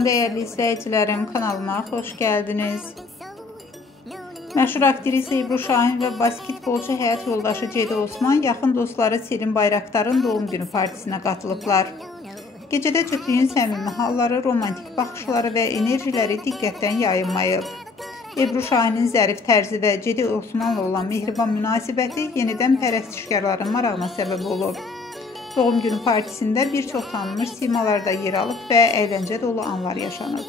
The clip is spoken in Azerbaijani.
Salam değerli izləyicilərim, kanalıma xoş gəldiniz. Məşhur aktrisa Ebru Şahin və basketbolçu həyat yoldaşı Ceyda Osman yaxın dostları Selin Bayraktarın doğum günü partisinə qatılıblar. Gecədə cütlüyün səmimi halları, romantik baxışları və enerjiləri diqqətdən yayınmayıb. Ebru Şahinin zərif tərzi və Ceyda Osmanla olan mehriban münasibəti yenidən pərəstişkarların marağına səbəb olub. Doğum günü partisində bir çox tanınmış simalar da yer alıb və əyləncə dolu anlar yaşanıb.